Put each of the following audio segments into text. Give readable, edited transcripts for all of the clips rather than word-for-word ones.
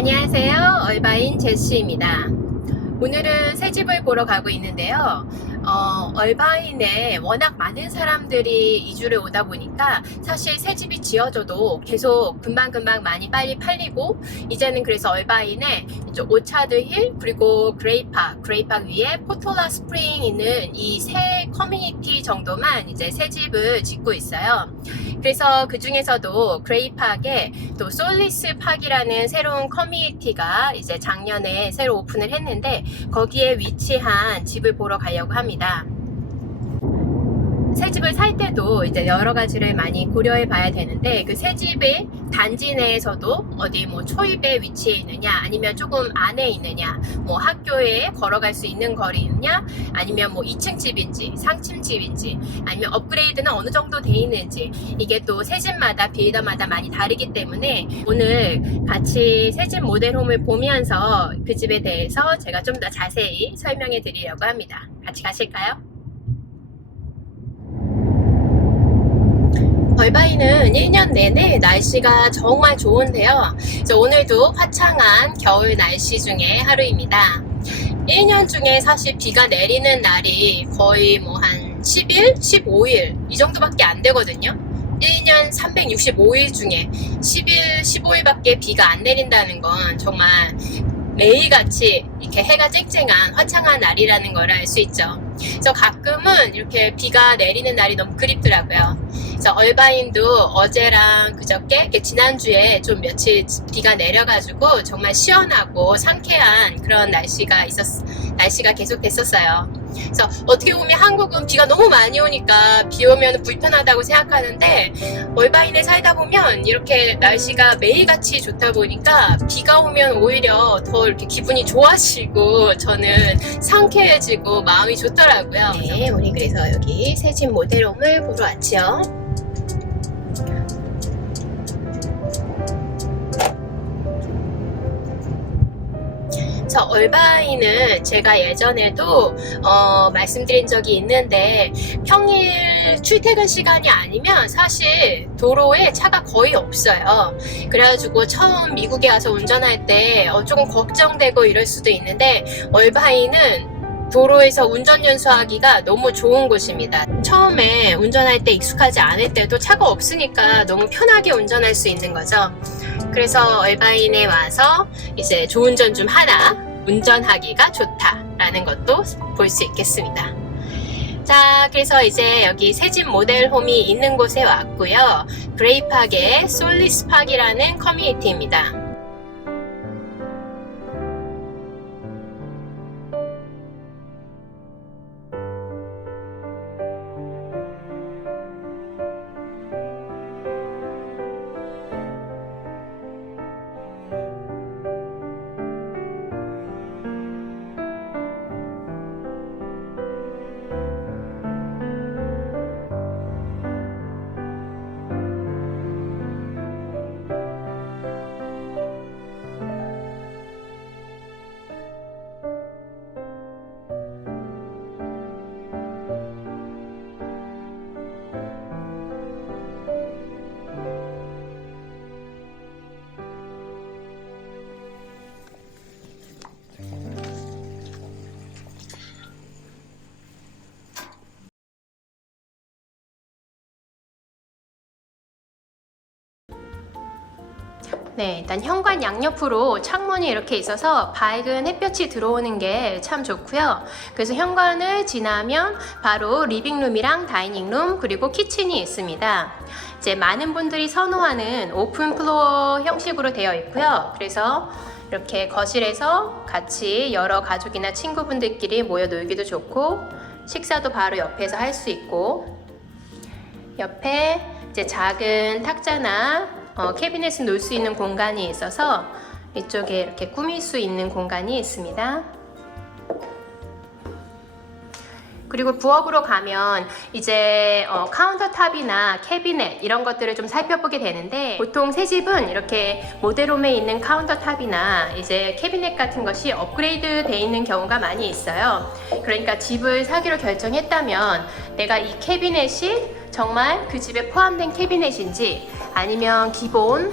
안녕하세요. 얼바인 제시입니다. 오늘은 새 집을 보러 가고 있는데요. 얼바인에 워낙 많은 사람들이 이주를 오다 보니까 사실 새 집이 지어져도 계속 금방금방 많이 빨리 팔리고, 이제는 그래서 얼바인에 이제 오차드 힐 그리고 그레이팍 위에 포톨라 스프링 있는 이 세 커뮤니티 정도만 이제 새 집을 짓고 있어요. 그래서 그 중에서도 그레이팍에 또 솔리스 팍이라는 새로운 커뮤니티가 이제 작년에 새로 오픈을 했는데, 거기에 위치한 집을 보러 가려고 합니다. 새 집을 살 때도 이제 여러 가지를 많이 고려해 봐야 되는데, 그 새 집의 단지 내에서도 어디 뭐 초입에 위치해 있느냐, 아니면 조금 안에 있느냐, 뭐 학교에 걸어갈 수 있는 거리 있느냐, 아니면 뭐 2층 집인지 상층 집인지, 아니면 업그레이드는 어느 정도 돼 있는지, 이게 또 새 집마다 빌더마다 많이 다르기 때문에 오늘 같이 새 집 모델홈을 보면서 그 집에 대해서 제가 좀 더 자세히 설명해 드리려고 합니다. 같이 가실까요? 얼바인은 1년 내내 날씨가 정말 좋은데요. 오늘도 화창한 겨울 날씨 중에 하루입니다. 1년 중에 사실 비가 내리는 날이 거의 뭐 한 10일, 15일 이 정도밖에 안 되거든요. 1년 365일 중에 10일, 15일밖에 비가 안 내린다는 건 정말 매일같이 이렇게 해가 쨍쨍한 화창한 날이라는 걸 알 수 있죠. 그래서 가끔은 이렇게 비가 내리는 날이 너무 그립더라고요. 그래서 얼바인도 어제랑 그저께 지난주에 좀 며칠 비가 내려가지고 정말 시원하고 상쾌한 그런 날씨가 계속됐었어요. 그래서 어떻게 보면 한국은 비가 너무 많이 오니까 비 오면 불편하다고 생각하는데, 얼바인에 살다 보면 이렇게 날씨가 매일같이 좋다 보니까 비가 오면 오히려 더 이렇게 기분이 좋아지고 저는 상쾌해지고 마음이 좋더라고요. 네, 우리 그래서 여기 새 집 모델홈을 보러 왔죠. 저 얼바인은 제가 예전에도 말씀드린 적이 있는데, 평일 출퇴근 시간이 아니면 사실 도로에 차가 거의 없어요. 그래가지고 처음 미국에 와서 운전할 때 조금 걱정되고 이럴 수도 있는데, 얼바인은 도로에서 운전 연수하기가 너무 좋은 곳입니다. 처음에 운전할 때 익숙하지 않을 때도 차가 없으니까 너무 편하게 운전할 수 있는 거죠. 그래서 얼바인에 와서 이제 좋은 점 좀 하나, 운전하기가 좋다라는 것도 볼 수 있겠습니다. 자, 그래서 이제 여기 새 집 모델홈이 있는 곳에 왔고요. 그레이팍의 솔리스 팍이라는 커뮤니티입니다. 네, 일단 현관 양옆으로 창문이 이렇게 있어서 밝은 햇볕이 들어오는 게 참 좋고요. 그래서 현관을 지나면 바로 리빙룸이랑 다이닝룸 그리고 키친이 있습니다. 이제 많은 분들이 선호하는 오픈 플로어 형식으로 되어 있고요. 그래서 이렇게 거실에서 같이 여러 가족이나 친구분들끼리 모여 놀기도 좋고, 식사도 바로 옆에서 할 수 있고, 옆에 이제 작은 탁자나 캐비넷을 놓을 수 있는 공간이 있어서 이쪽에 이렇게 꾸밀 수 있는 공간이 있습니다. 그리고 부엌으로 가면 이제 카운터탑이나 캐비넷 이런 것들을 좀 살펴보게 되는데, 보통 새 집은 이렇게 모델홈에 있는 카운터탑이나 이제 캐비넷 같은 것이 업그레이드 돼 있는 경우가 많이 있어요. 그러니까 집을 사기로 결정했다면 내가 이 캐비넷이 정말 그 집에 포함된 캐비넷인지, 아니면 기본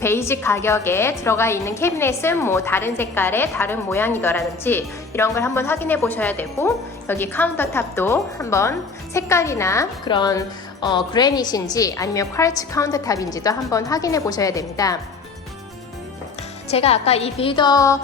베이직 가격에 들어가 있는 캐비넷은 뭐 다른 색깔의 다른 모양이더라든지 이런 걸 한번 확인해 보셔야 되고, 여기 카운터탑도 한번 색깔이나 그런 그래닛인지 아니면 쿼츠 카운터탑인지도 한번 확인해 보셔야 됩니다. 제가 아까 이 빌더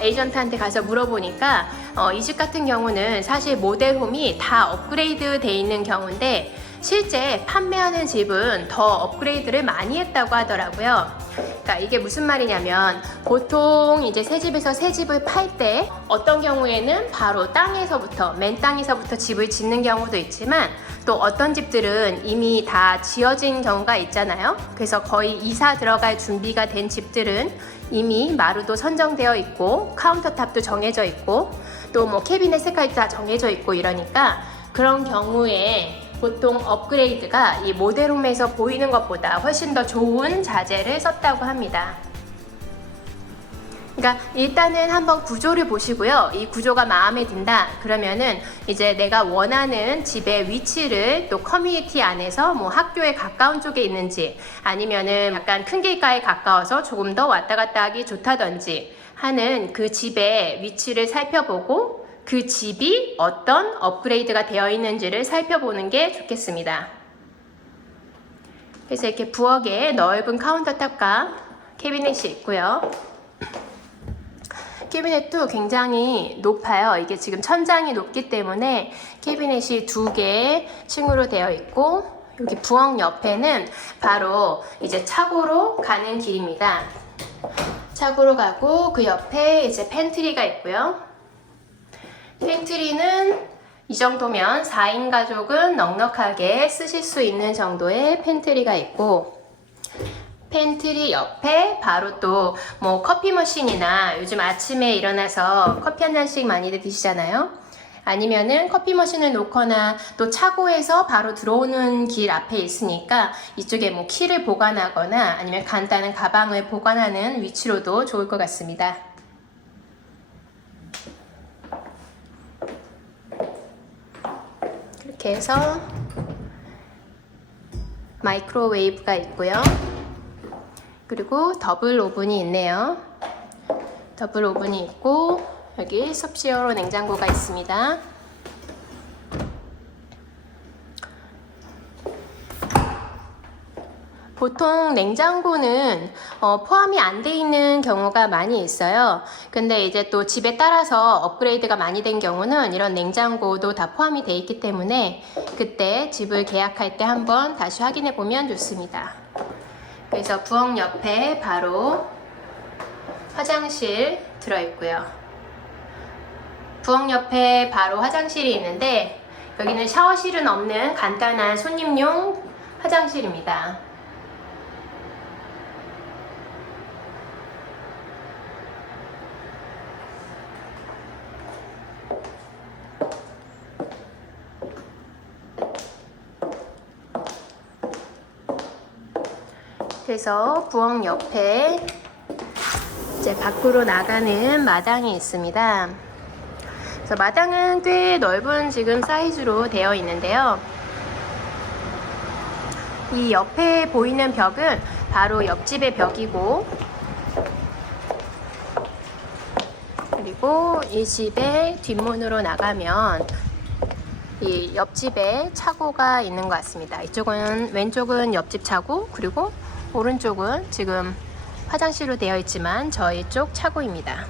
에이전트한테 가서 물어보니까 이 집 같은 경우는 사실 모델홈이 다 업그레이드 돼 있는 경우인데, 실제 판매하는 집은 더 업그레이드를 많이 했다고 하더라고요. 그러니까 이게 무슨 말이냐면, 보통 이제 새 집에서 새 집을 팔 때 어떤 경우에는 바로 땅에서부터, 맨 땅에서부터 집을 짓는 경우도 있지만, 또 어떤 집들은 이미 다 지어진 경우가 있잖아요. 그래서 거의 이사 들어갈 준비가 된 집들은 이미 마루도 선정되어 있고 카운터탑도 정해져 있고 또 뭐 캐비넷 색깔이 다 정해져 있고 이러니까, 그런 경우에 보통 업그레이드가 이 모델홈에서 보이는 것보다 훨씬 더 좋은 자재를 썼다고 합니다. 그러니까 일단은 한번 구조를 보시고요. 이 구조가 마음에 든다 그러면은 이제 내가 원하는 집의 위치를, 또 커뮤니티 안에서 뭐 학교에 가까운 쪽에 있는지 아니면은 약간 큰 길가에 가까워서 조금 더 왔다 갔다 하기 좋다든지 하는 그 집의 위치를 살펴보고, 그 집이 어떤 업그레이드가 되어 있는지를 살펴보는 게 좋겠습니다. 그래서 이렇게 부엌에 넓은 카운터탑과 캐비넷이 있고요. 캐비넷도 굉장히 높아요. 이게 지금 천장이 높기 때문에 캐비넷이 2개 층으로 되어 있고, 여기 부엌 옆에는 바로 이제 차고로 가는 길입니다. 차고로 가고 그 옆에 이제 팬트리가 있고요. 팬트리는 이 정도면 4인 가족은 넉넉하게 쓰실 수 있는 정도의 팬트리가 있고, 팬트리 옆에 바로 또 뭐 커피 머신이나, 요즘 아침에 일어나서 커피 한 잔씩 많이들 드시잖아요. 아니면은 커피 머신을 놓거나 또 차고에서 바로 들어오는 길 앞에 있으니까 이쪽에 뭐 키를 보관하거나 아니면 간단한 가방을 보관하는 위치로도 좋을 것 같습니다. 이렇게 해서 마이크로웨이브가 있고요. 그리고 더블 오븐이 있네요. 더블 오븐이 있고, 여기 섭시어로 냉장고가 있습니다. 보통 냉장고는 포함이 안 돼 있는 경우가 많이 있어요. 근데 이제 또 집에 따라서 업그레이드가 많이 된 경우는 이런 냉장고도 다 포함이 돼 있기 때문에 그때 집을 계약할 때 한번 다시 확인해 보면 좋습니다. 그래서 부엌 옆에 바로 화장실 들어있고요. 부엌 옆에 바로 화장실이 있는데, 여기는 샤워실은 없는 간단한 손님용 화장실입니다. 그래서 부엌 옆에 이제 밖으로 나가는 마당이 있습니다. 그래서 마당은 꽤 넓은 지금 사이즈로 되어 있는데요. 이 옆에 보이는 벽은 바로 옆집의 벽이고, 그리고 이 집의 뒷문으로 나가면 이 옆집에 차고가 있는 것 같습니다. 이쪽은, 왼쪽은 옆집 차고, 그리고 오른쪽은 지금 화장실로 되어 있지만 저희 쪽 차고입니다.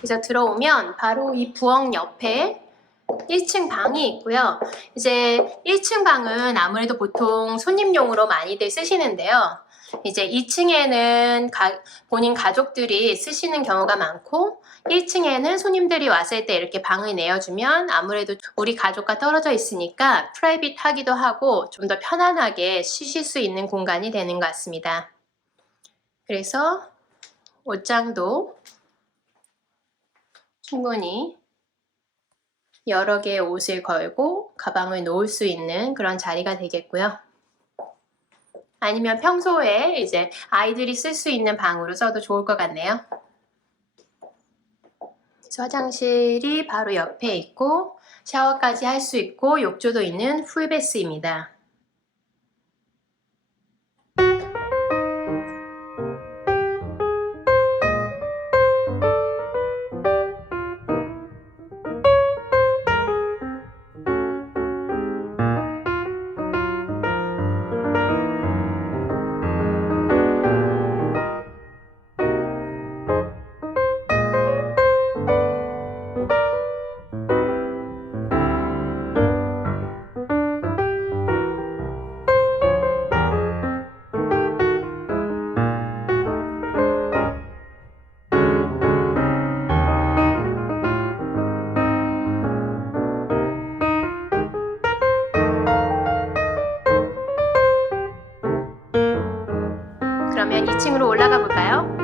그래서 들어오면 바로 이 부엌 옆에 1층 방이 있고요. 이제 1층 방은 아무래도 보통 손님용으로 많이들 쓰시는데요. 이제 2층에는 본인 가족들이 쓰시는 경우가 많고, 1층에는 손님들이 왔을 때 이렇게 방을 내어주면 아무래도 우리 가족과 떨어져 있으니까 프라이빗하기도 하고 좀 더 편안하게 쉬실 수 있는 공간이 되는 것 같습니다. 그래서 옷장도 충분히 여러 개의 옷을 걸고 가방을 놓을 수 있는 그런 자리가 되겠고요. 아니면 평소에 이제 아이들이 쓸 수 있는 방으로 써도 좋을 것 같네요. 화장실이 바로 옆에 있고 샤워까지 할 수 있고 욕조도 있는 풀베스입니다. 그러면 2층으로 올라가 볼까요?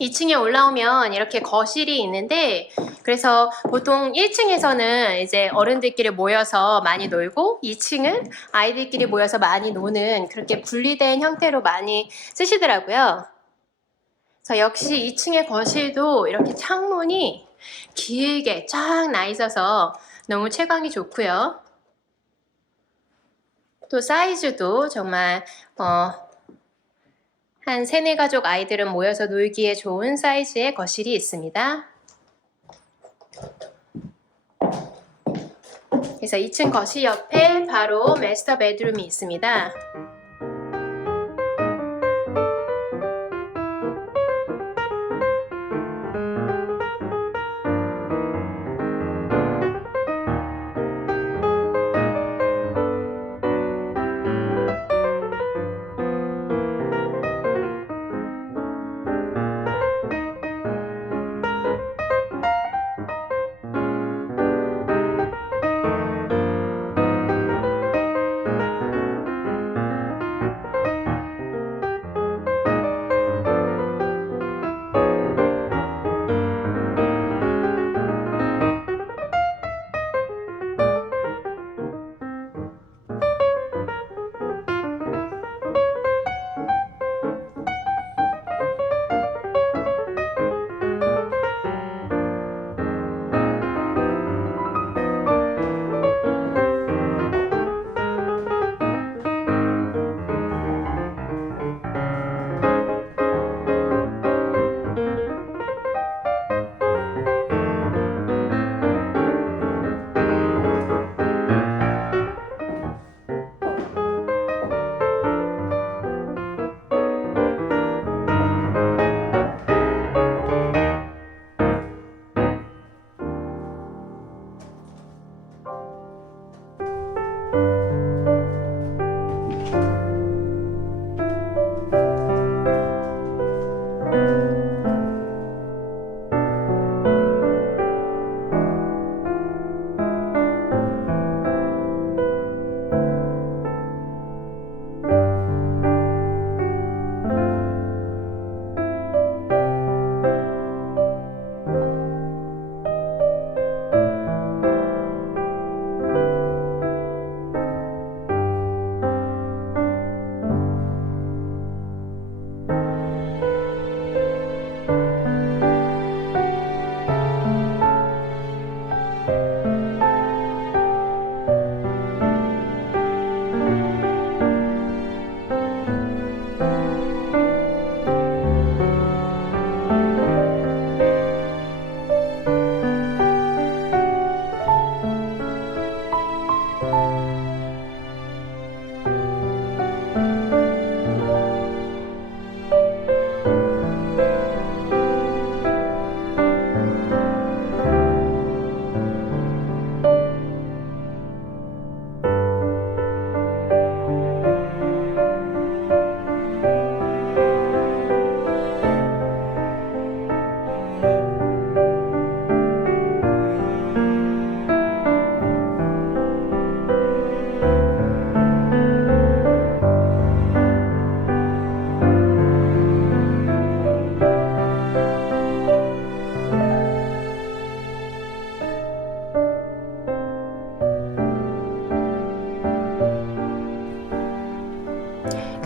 이 층에 올라오면 이렇게 거실이 있는데 그래서 보통 1층에서는 이제 어른들끼리 모여서 많이 놀고 2층은 아이들끼리 모여서 많이 노는 그렇게 분리된 형태로 많이 쓰시더라고요. 그래서 역시 2층의 거실도 이렇게 창문이 길게 쫙 나 있어서 너무 채광이 좋고요. 또 사이즈도 정말 한 3, 4가족 아이들은 모여서 놀기에 좋은 사이즈의 거실이 있습니다. 그래서 2층 거실 옆에 바로 마스터 베드룸이 있습니다.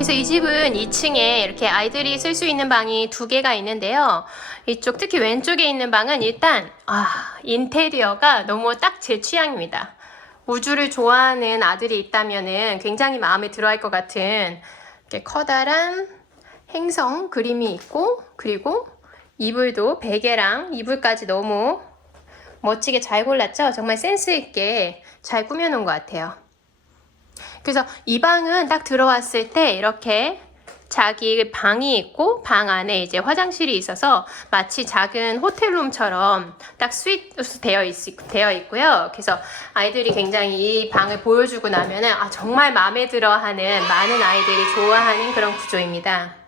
그래서 이 집은 2층에 이렇게 아이들이 쓸 수 있는 방이 2개가 있는데요. 이쪽 특히 왼쪽에 있는 방은 일단 인테리어가 너무 딱 제 취향입니다. 우주를 좋아하는 아들이 있다면은 굉장히 마음에 들어할 것 같은 이렇게 커다란 행성 그림이 있고, 그리고 이불도 베개랑 이불까지 너무 멋지게 잘 골랐죠? 정말 센스 있게 잘 꾸며놓은 것 같아요. 그래서 이 방은 딱 들어왔을 때 이렇게 자기 방이 있고 방 안에 이제 화장실이 있어서 마치 작은 호텔룸처럼 딱 스윗 되어 있고요. 그래서 아이들이 굉장히 이 방을 보여주고 나면은 정말 마음에 들어 하는, 많은 아이들이 좋아하는 그런 구조입니다.